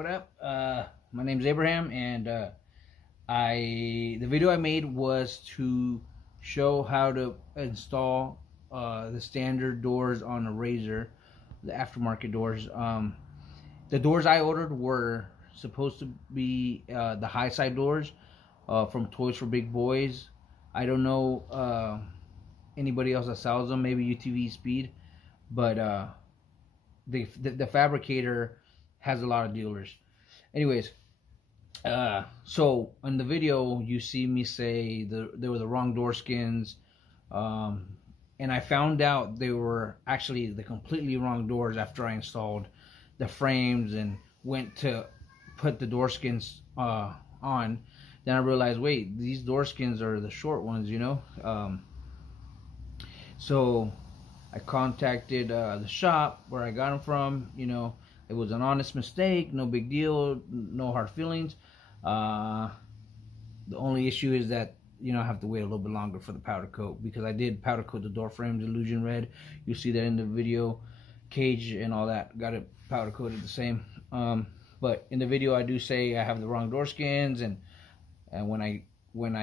What up? My name's Abraham, and the video I made was to show how to install the standard doors on a Razor, the aftermarket doors. The doors I ordered were supposed to be the high side doors from Toys for Big Boys. I don't know anybody else that sells them, maybe UTV Speed, but the fabricator has a lot of dealers. Anyways, so in the video you see me say they were the wrong door skins, and I found out they were actually the completely wrong doors after I installed the frames and went to put the door skins on. Then I realized, wait, these door skins are the short ones, you know. So I contacted the shop where I got them from. You know, it was an honest mistake, no big deal, no hard feelings. The only issue is that, you know, I have to wait a little bit longer for the powder coat, because I did powder coat the door frames illusion red. You see that in the video. Cage and all that, got it powder coated the same. But in the video I do say I have the wrong door skins, and when I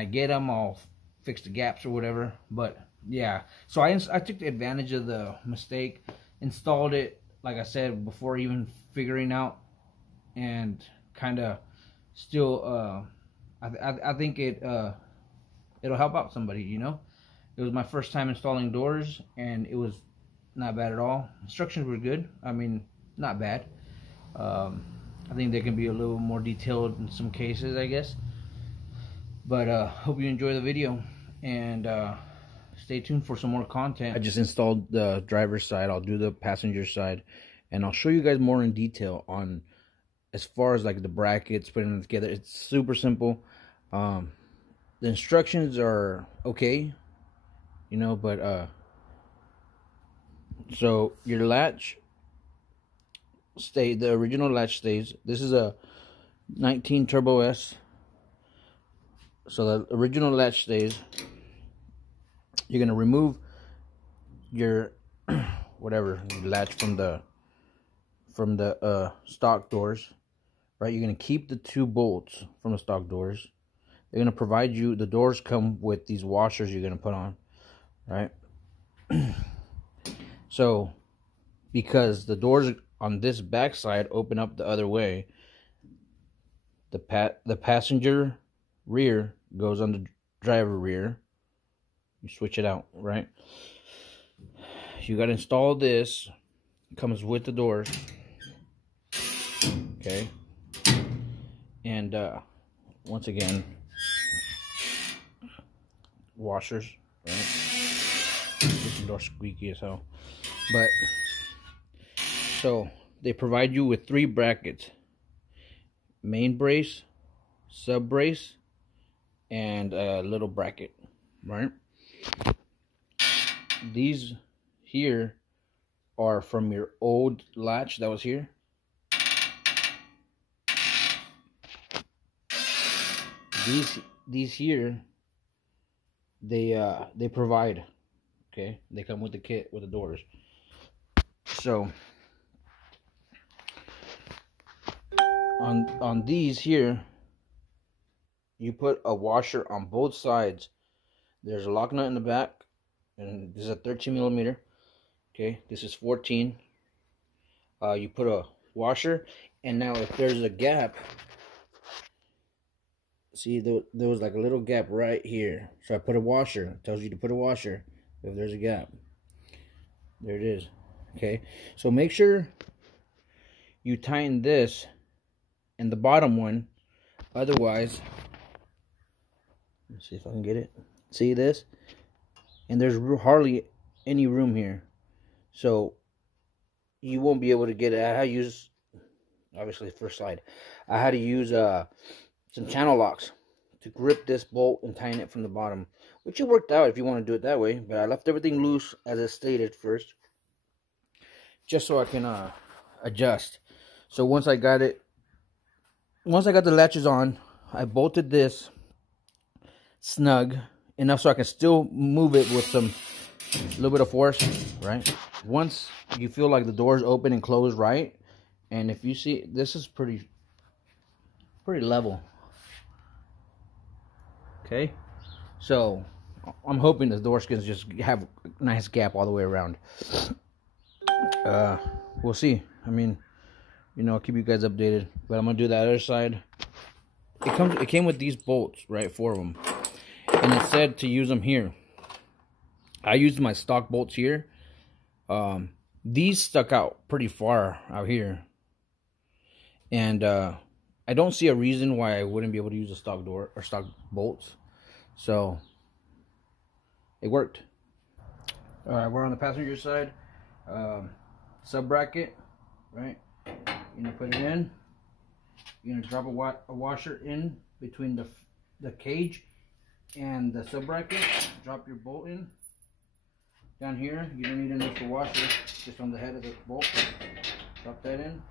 get them I'll fix the gaps or whatever. But yeah, so I took advantage of the mistake, installed it, like I said, before even figuring out, and kind of still I think it'll help out somebody, you know. It was my first time installing doors, and it was not bad at all. Instructions were good. I mean, not bad. I think they can be a little more detailed in some cases, I guess. But hope you enjoy the video, and stay tuned for some more content. I just installed the driver's side. I'll do the passenger side, and I'll show you guys more in detail on as far as like the brackets, putting them together. It's super simple. The instructions are okay, you know, but so your latch the original latch stays. This is a 19 Turbo S, so the original latch stays. You're gonna remove your whatever latch from the stock doors, right? You're gonna keep the 2 bolts from the stock doors. They're gonna provide you, the doors come with these washers you're gonna put on, right? So because the doors on this back side open up the other way, the passenger rear goes on the driver rear. You switch it out, right? You got to install this. It comes with the doors, okay? And once again, washers, right? This door squeaky as hell. But so they provide you with 3 brackets: main brace, sub brace, and a little bracket, right? These here are from your old latch that was here. These here, they provide, okay? They come with the kit with the doors. So on these here, you put a washer on both sides. There's a lock nut in the back, and this is a 13 millimeter. Okay, this is 14. You put a washer, and now if there's a gap, see, there was like a little gap right here, so I put a washer. It tells you to put a washer if there's a gap. There it is. Okay, so make sure you tighten this and the bottom one, otherwise, let's see if I can get it. See this? And there's hardly any room here, so you won't be able to get it. I had to use, obviously, first slide, I had to use some channel locks to grip this bolt and tighten it from the bottom, which it worked out if you want to do it that way. But I left everything loose as it stated first, just so I can adjust. So once I got the latches on, I bolted this snug enough so I can still move it with some little bit of force, right? Once you feel like the doors open and close right, and if you see, this is pretty pretty level. Okay, so I'm hoping the door skins just have a nice gap all the way around. We'll see. I mean, you know, I'll keep you guys updated, but I'm gonna do the other side. It came with these bolts, right? 4 of them, and it said to use them here. I used my stock bolts here. These stuck out pretty far out here, and I don't see a reason why I wouldn't be able to use a stock door or stock bolts. So it worked. All right, we're on the passenger side. Sub bracket, right? You're gonna put it in. You're gonna drop a washer in between the cage and the sub bracket. Drop your bolt in. Down here, you don't need an extra washer, just on the head of the bolt. Drop that in.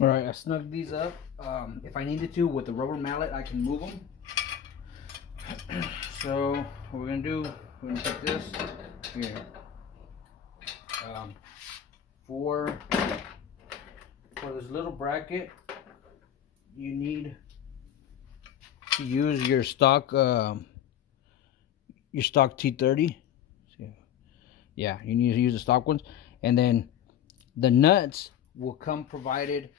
All right, I snugged these up. If I needed to, with the rubber mallet, I can move them. So what we're gonna do, we're gonna put this here. For this little bracket, you need to use your stock T30. Yeah, you need to use the stock ones, and then the nuts will come provided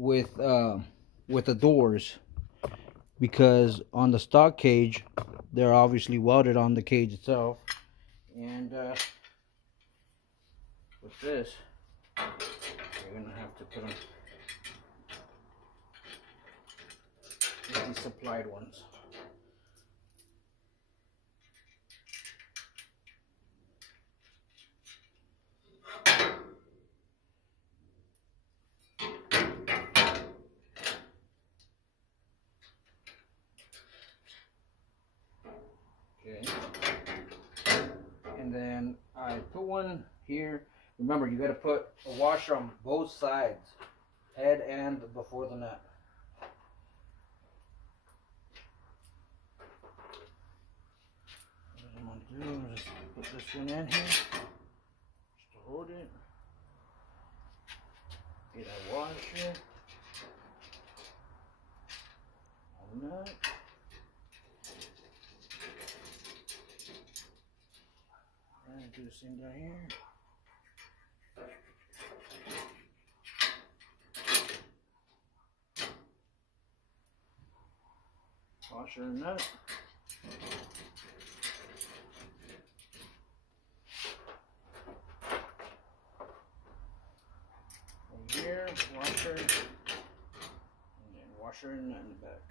with the doors, because on the stock cage they're obviously welded on the cage itself, and with this you're gonna have to put them with these supplied ones. And then I put one here. Remember, you got to put a washer on both sides, head and before the nut. What I'm going to do is just put this one in here, just to hold it. Get a washer, a nut. Do the same down here. Washer and nut. Over here, washer, and then washer and nut in the back.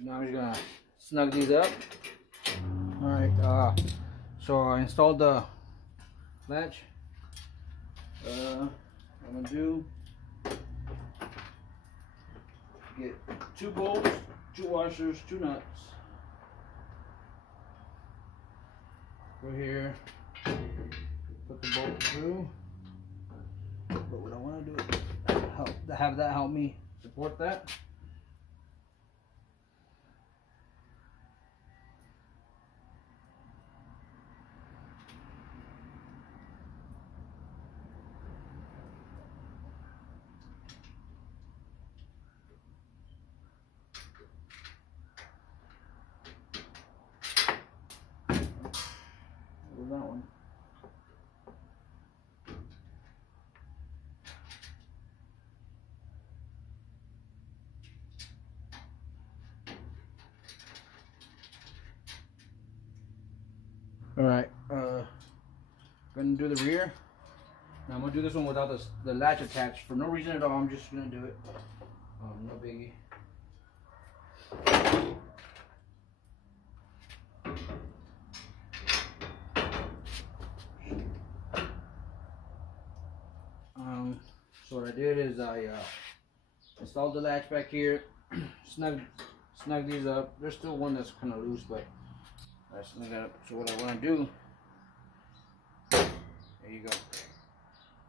Now I'm just gonna snug these up. All right, so I installed the latch. I'm gonna do get 2 bolts, 2 washers, 2 nuts. Go here, put the bolt through. But what I want to do is have that help me support that. That one. All right, gonna do the rear. Now I'm gonna do this one without the latch attached for no reason at all. I'm just gonna do it. No biggie. So what I did is I installed the latch back here, snug these up. There's still one that's kind of loose, but I snug that up. So what I want to do, there you go.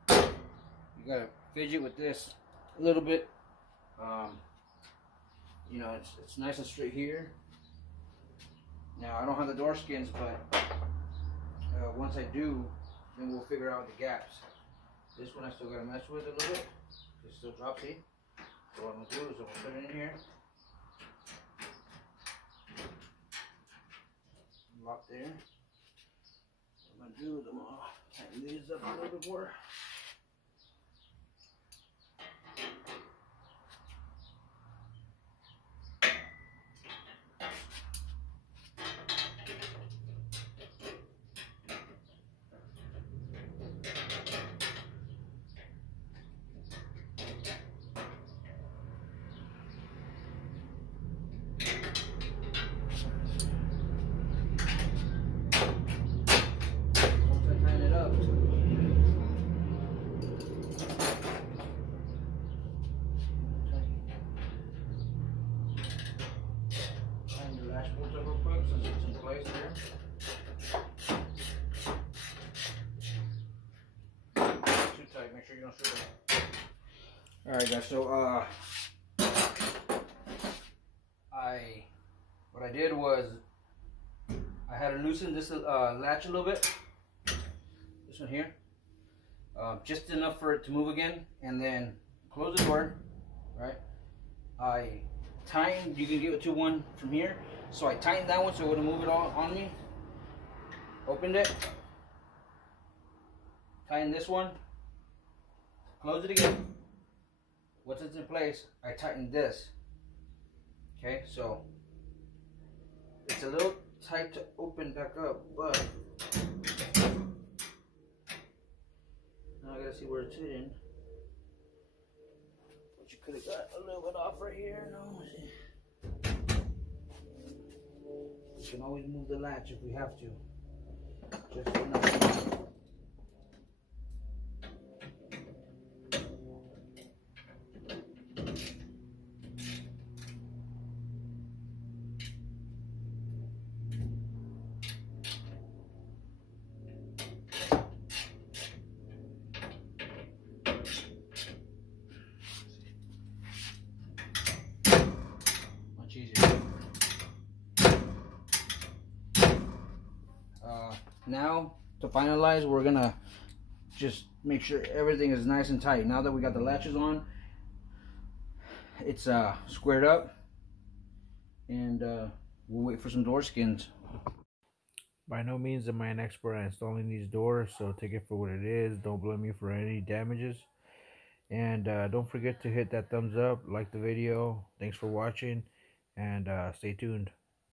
You gotta fidget with this a little bit. You know, it's nice and straight here. Now I don't have the door skins, but once I do, then we'll figure out the gaps. This one I still gotta mess with a little bit. It still drops, see? So what I'm gonna do is I'm gonna put it in here. Lock there. What I'm gonna do is I'm gonna tighten these up a little bit more. Alright guys, so what I did was I had to loosen this latch a little bit, this one here, just enough for it to move again, and then close the door. Right, I tightened, you can give it to one from here, so I tightened that one so it wouldn't move it all on me. Opened it, tightened this one, close it again. Once it's in place, I tighten this. Okay, so it's a little tight to open back up, but now I gotta see where it's hidden. But you could have got a little bit off right here. No, we can always move the latch if we have to. Just for now. Now to finalize, we're gonna just make sure everything is nice and tight. Now that we got the latches on, it's squared up, and we'll wait for some door skins. By no means am I an expert at installing these doors, so take it for what it is. Don't blame me for any damages, and don't forget to hit that thumbs up, like the video. Thanks for watching, and stay tuned.